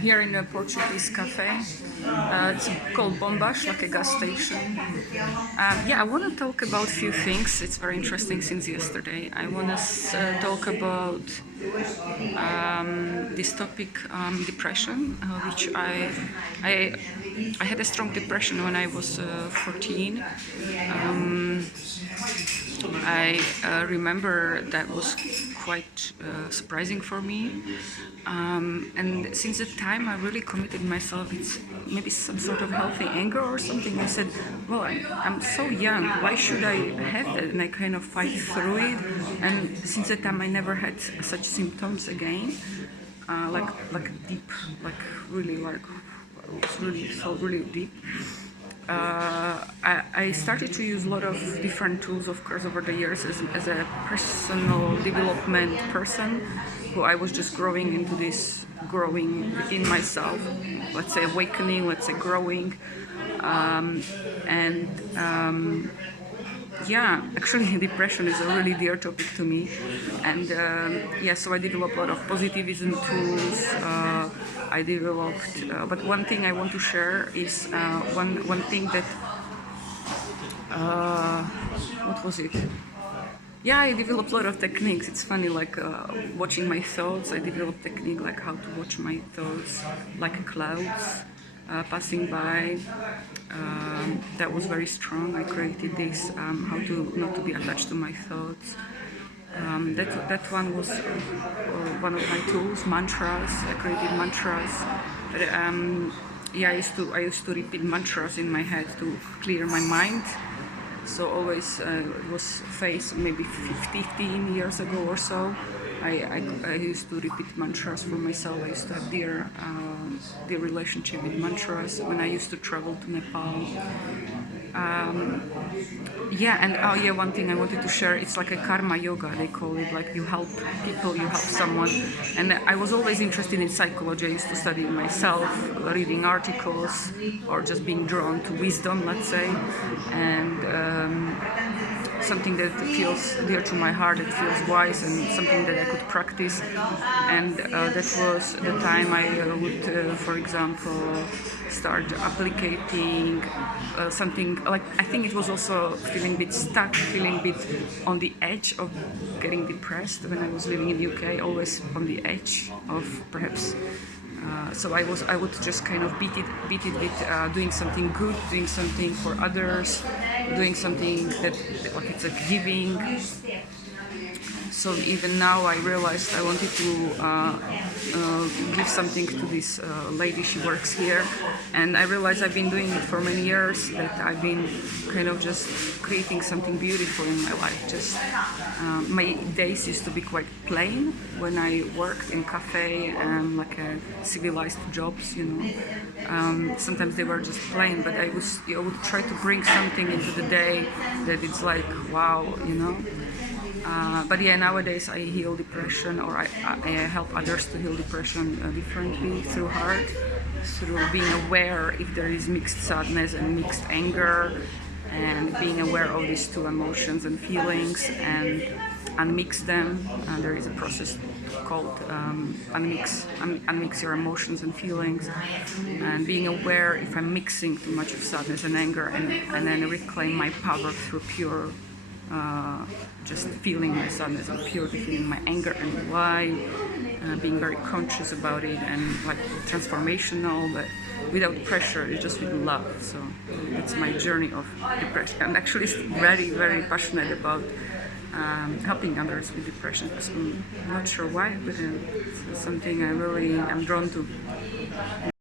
here in a Portuguese cafe. It's called Bombas, like a gas station. Yeah, I want to talk about a few things. It's very interesting since yesterday. I want to talk about this topic, depression, which I had a strong depression when I was 14. I remember that was quite surprising for me, and since that time I really committed myself. It's maybe some sort of healthy anger or something. I said, well, I'm so young, why should I have that? And I kind of fight through it, and since that time I never had such symptoms again, like deep, like really, like it was really, felt really deep. I started to use a lot of different tools, of course, over the years as a personal development person, who I was just growing into this, growing within myself, let's say awakening, let's say growing, and yeah, actually depression is a really dear topic to me, and yeah, so I developed a lot of positivism tools. I developed, but one thing I want to share is one thing that what was it? Yeah, I developed a lot of techniques. It's funny, like watching my thoughts. I developed technique like how to watch my thoughts like clouds passing by. That was very strong. I created this how to not to be attached to my thoughts. That one was one of my tools. Mantras. I created mantras. But, yeah, I used to repeat mantras in my head to clear my mind. So always it was phase maybe 15 years ago or so. I used to repeat mantras for myself. I used to have dear relationship with mantras when I used to travel to Nepal. Yeah, and oh yeah, one thing I wanted to share, it's like a karma yoga, they call it, like you help people, you help someone. And I was always interested in psychology. I used to study myself, reading articles, or just being drawn to wisdom, let's say. And something that feels dear to my heart, that feels wise, and something that I could practice. And that was the time I would, for example, start applicating something like, I think it was also feeling a bit stuck, feeling a bit on the edge of getting depressed when I was living in the UK, always on the edge of perhaps. So I would just kind of beat it with doing something good, doing something for others, doing something that like it's like giving. So even now I realized I wanted to give something to this lady. She works here, and I realized I've been doing it for many years, that I've been kind of just creating something beautiful in my life. Just my days used to be quite plain when I worked in cafe and like civilized jobs, you know. Sometimes they were just plain, but I would try to bring something into the day that it's like wow, you know. But yeah, nowadays I heal depression, or I help others to heal depression differently, through heart, through being aware if there is mixed sadness and mixed anger, and being aware of these two emotions and feelings and unmix them. There is a process called unmix your emotions and feelings, and being aware if I'm mixing too much of sadness and anger, and then reclaim my power through pure just feeling my sadness and purely feeling my anger and why, being very conscious about it and like transformational, but without pressure, it's just with love. So that's my journey of depression. I'm actually very, very passionate about helping others with depression. I'm not sure why, but it's something I really am drawn to.